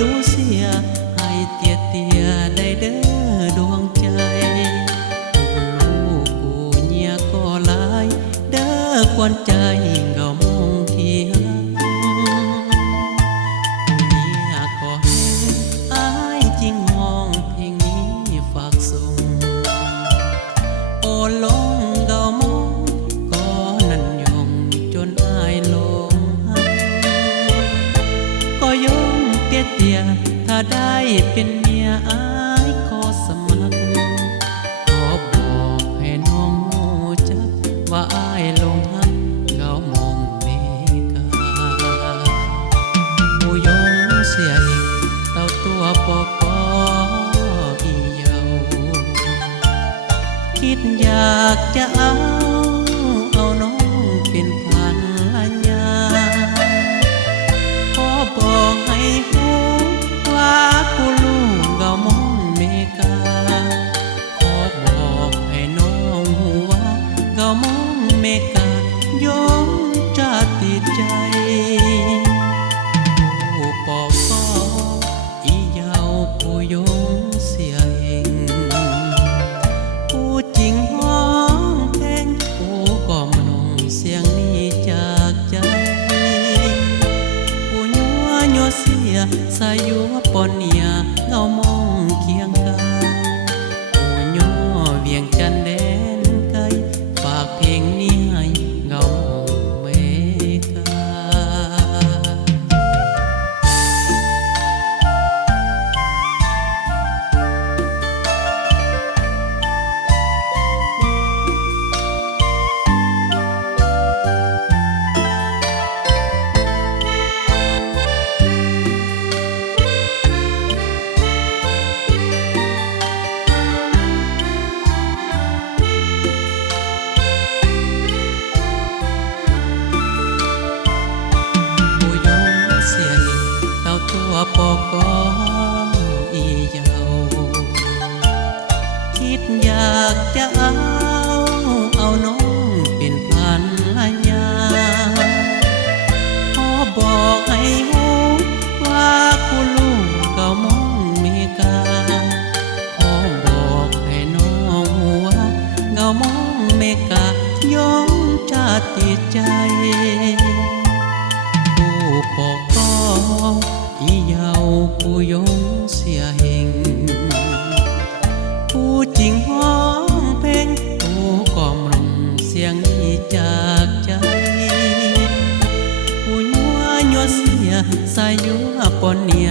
ดูเสียให้เตียเตียได้เด้อดวงใจลูกกูเนียก็หลายเด้อควนใจเงามองเทียงเนียก็เห็นอ้ายจริงมองเพลงนี้ฝากส่งโอลงเงามองก็นั่นยองจนอ้ายลงก็ยงเตียเตียถ้าได้เป็นเมียอ้ายขอสมัครขอบอกให้น้องรู้จักว่าอ้ายลงหักเงามองเมกาผู้ยงเสียเองเต้าตัวปอกอีเยาคิดอยากจะเอาน้องเป็นภรรยาขอบอกให้รู้ว่าผู้ลูกเงามองเมกาขอบอกให้น้องรู้ว่าเงามองเมกายงจะติดใจผู้ปอกอีเยาผู้ยงเสียเองผู้จริงห้องเพลงผู้ก็มนงเสียงนี้จากใจผู้ยัวเสียสายัวปอนเนียเงามองเคียงกายผู้ย่อเวียงจันทน์แดนไกลฝากเพลงนี้ให้เงามองเมกาปอกอีเยาคิดอยากจะเอาน้องเป็นภรรยาขอบอกให้รู้ว่าผู้ลูกเงามองเมกาขอบอกให้น้องรู้ว่าเงามองเมกายงจะติดใจผู้ปอกอีเยาผู้ยงเสียเห็งผู้จริงห้องเพลงผู้ก็มลงเสียงนี้จากใจผู้ยัวเสียสายัวปอนเนีย